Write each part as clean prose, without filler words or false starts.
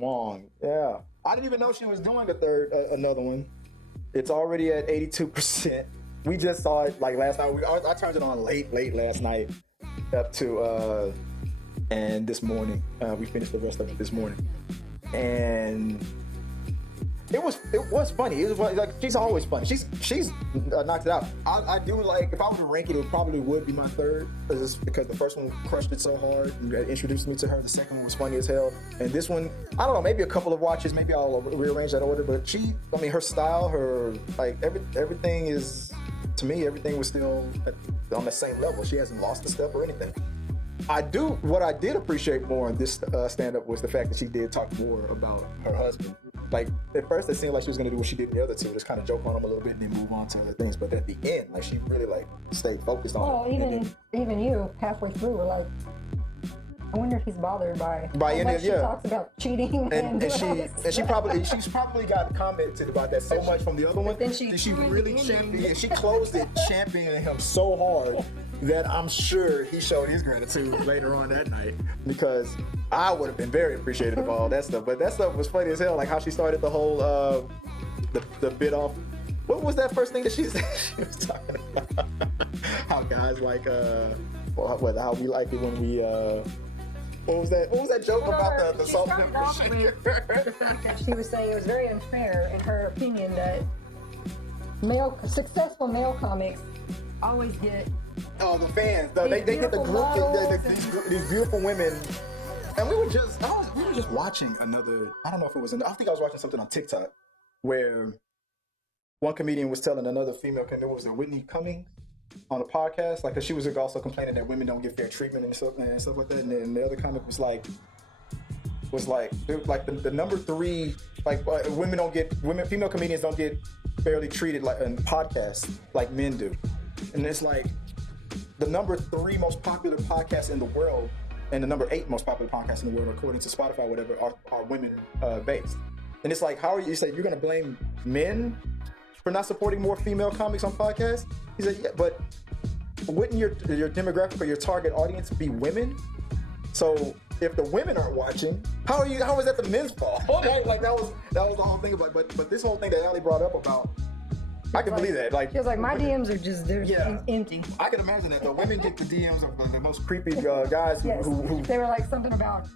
Wong. Yeah. I didn't even know she was doing another one. It's already at 82%. We just saw it like last night. I turned it on late last night up to, and this morning. We finished the rest of it this morning. And it was funny. It was like, she's always funny. She's knocked it out. I do like, if I were to rank it, it probably would be my third, because the first one crushed it so hard and introduced me to her. The second one was funny as hell, and this one, I don't know, maybe a couple of watches, maybe I'll rearrange that order. But her style, her like everything is, to me, everything was still on the same level. She hasn't lost a step or anything. What I did appreciate more in this stand-up was the fact that she did talk more about her husband. Like, at first it seemed like she was gonna do what she did in the other two, just kind of joke on him a little bit and then move on to other things. But at the end, like, she really like stayed focused on it. Even you halfway through were like, I wonder if he's bothered by how much she talks about cheating she's probably got commented about that so much from the other one. Then she really championed. She closed it championing him so hard that I'm sure he showed his gratitude later on that night, because I would have been very appreciative of all that stuff. But that stuff was funny as hell, like how she started the whole the bit off. What was that first thing that she said? She was talking about how guys like how we like it when we what was that joke about the salt and pepper? She was saying it was very unfair, in her opinion, that successful male comics always get the fans. They get the group, these beautiful women. And we were just watching another. I don't know if it was. I think I was watching something on TikTok where one comedian was telling another female comedian, was it Whitney Cummings, on a podcast, like, 'cause she was also complaining that women don't get fair treatment and stuff like that. And then the other comic was like the number 3, like, female comedians don't get fairly treated like in podcasts like men do. And it's like the number 3 most popular podcast in the world and the number 8 most popular podcast in the world, according to Spotify, whatever, are women based. And it's like, how are you say you're gonna blame men for not supporting more female comics on podcasts? He said, yeah, but wouldn't your demographic or your target audience be women? So if the women aren't watching, how is that the men's fault? Okay, like that was the whole thing about. But this whole thing that Ali brought up about, I can believe that. Like, she was like, my DMs are just empty. I can imagine that. The women get the DMs of the most creepy guys who they were like something about,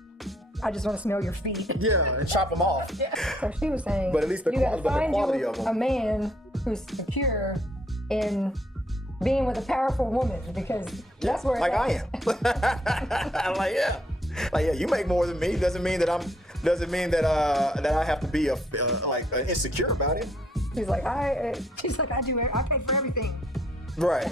I just want to smell your feet. Yeah, and chop them off. Yeah. So she was saying, but at least the quality of them. A man who's secure in being with a powerful woman, because that's where it's like I am. I'm like, yeah, you make more than me. Doesn't mean that I have to be insecure about it. She's like, I pay for everything. Right.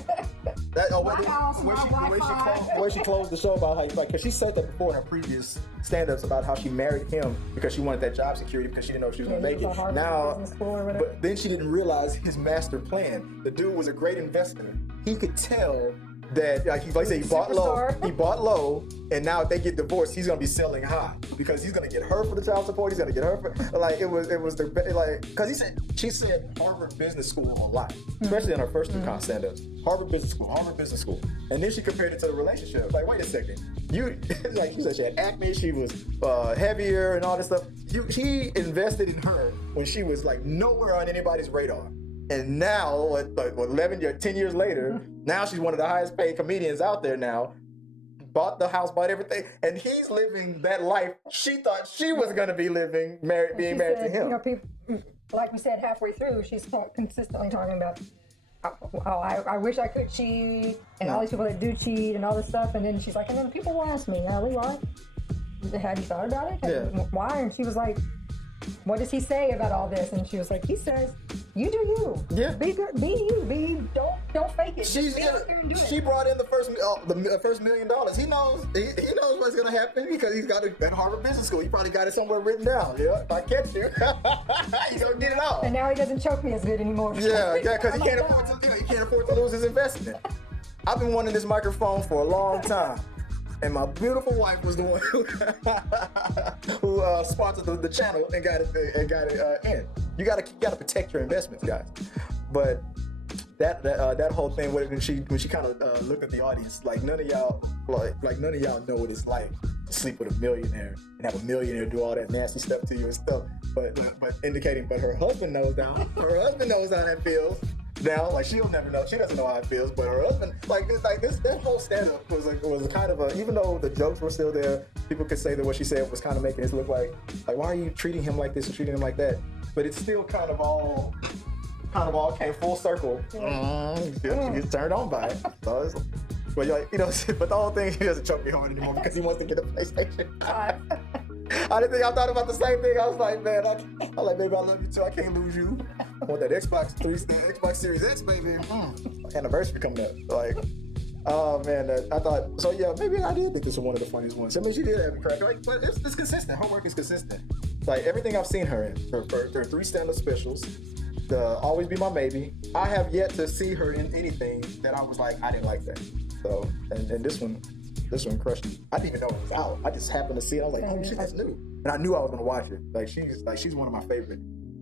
Where she closed the show about how, like, because she said that before in her previous stand-ups about how she married him because she wanted that job security because she didn't know if she was going to make it. But then she didn't realize his master plan. The dude was a great investor. He could tell that, like I said, he bought low, and now if they get divorced, he's gonna be selling high because he's gonna get her for the child support. He's gonna get her for, like, it was because she said Harvard Business School a lot, especially in her first 2 stand-ups. Harvard Business School, and then she compared it to the relationship. Like, wait a second, like, she said she had acne, she was heavier and all this stuff. He invested in her when she was like nowhere on anybody's radar. And now, 11 or 10 years later, now she's one of the highest paid comedians out there now. Bought the house, bought everything, and he's living that life she thought she was going to be living, being married to him. You know, people, like we said halfway through, she's consistently talking about, I wish I could cheat, and all these people that do cheat and all this stuff. And then she's like, and then people will ask me, Allie, why? Have you thought about it? Yeah. Why? And she was like, what does he say about all this? And she was like, he says, you do you. Yeah. Be good. Be you. Don't fake it. She brought in the first $1 million. He knows what's gonna happen because he's got at Harvard Business School. He probably got it somewhere written down. Yeah. If I catch you, he's gonna get it all. And now he doesn't choke me as good anymore. Yeah, because he can't afford to lose his investment. I've been wanting this microphone for a long time. And my beautiful wife was the one who sponsored the channel and got it in. You gotta protect your investments, guys. But that whole thing when she kind of looked at the audience, like none of y'all know what it's like sleep with a millionaire and have a millionaire do all that nasty stuff to you and stuff. But indicating, but her husband knows now. Her husband knows how that feels. Now, like she'll never know. She doesn't know how it feels. But her husband, that whole stand-up was kind of a. Even though the jokes were still there, people could say that what she said was kind of making it look like why are you treating him like this and treating him like that? But it's still kind of all came full circle. She gets turned on by it. So but you're like, but the whole thing, he doesn't choke me hard anymore because he wants to get a PlayStation. I thought about the same thing. I was like, man, I'm like, baby, I love you too. I can't lose you. I want that Xbox Series X, baby. Anniversary coming up. Like, oh man, I thought, so yeah, maybe I did think this was one of the funniest ones. I mean, she did have me crack. Like, but it's consistent. Her work is consistent. Like everything I've seen her in, her 3 stand-up specials, the Always Be My Maybe. I have yet to see her in anything that I was like, I didn't like that. So, and this one crushed me. I didn't even know it was out. I just happened to see it. I was like, oh shit, that's new. And I knew I was gonna watch it. She's one of my favorite.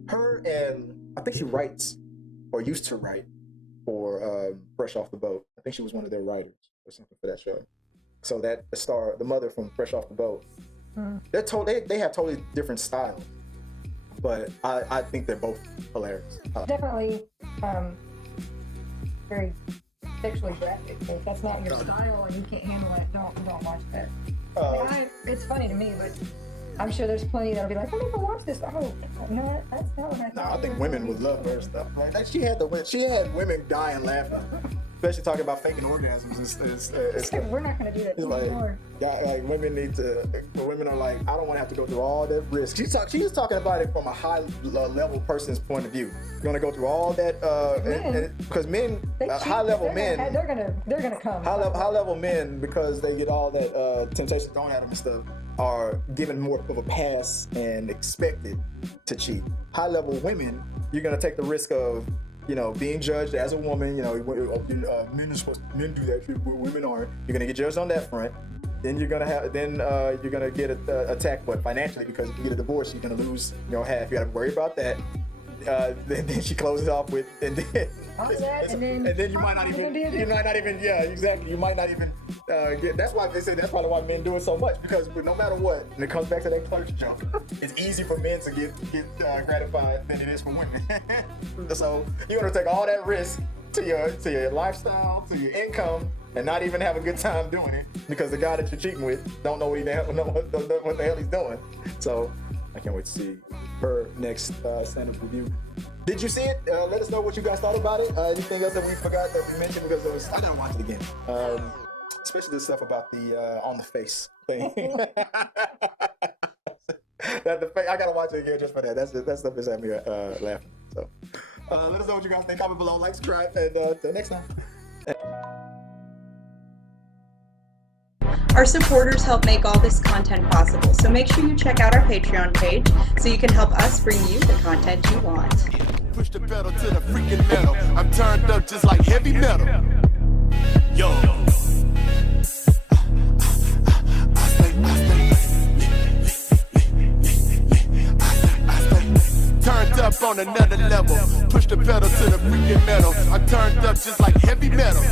Her, and I think she writes or used to write for Fresh Off the Boat. I think she was one of their writers or something for that show. So that the mother from Fresh Off the Boat, they have totally different styles, but I think they're both hilarious. Definitely very sexually graphic. If that's not your style and you can't handle it, don't watch that. It's funny to me, but I'm sure there's plenty that'll be like, I never watched this. Oh, no, that's not what I thought. No, I think women would love her stuff. Like, she had women dying laughing, especially talking about faking orgasms. We're not going to do that anymore. Like women are like, I don't want to have to go through all that risk. She was talking about it from a high level person's point of view. You're going to go through all that, because men, high level men, they're gonna come. High level men, because they get all that temptation thrown at them and stuff, are given more of a pass and expected to cheat. High level women, you're going to take the risk of, being judged as a woman. Men do that shit, but women aren't. You're gonna get judged on that front. Then you're gonna get attacked, financially, because if you get a divorce, you're gonna lose half. You gotta worry about that. Then she closes off with, and then you might not even get. That's why they say that's probably why men do it so much, because no matter what, and it comes back to that clerk joke, it's easy for men to get gratified than it is for women. So you're gonna take all that risk to your lifestyle, to your income, and not even have a good time doing it because the guy that you're cheating with don't know what the hell he's doing. So I can't wait to see her next stand-up review. Did you see it? Let us know what you guys thought about it. Anything else that we forgot that we mentioned, because I gotta watch it again. Especially the stuff about the on the face thing. I gotta watch it again just for that. That stuff is at me laughing. So let us know what you guys think. Comment below, like, subscribe, and till next time. Our supporters help make all this content possible, so make sure you check out our Patreon page so you can help us bring you the content you want. Push the pedal to the freaking metal. I'm turned up just like heavy metal. Yo. Turned up on another level. Push the pedal to the freaking metal. I'm turned up just like heavy metal.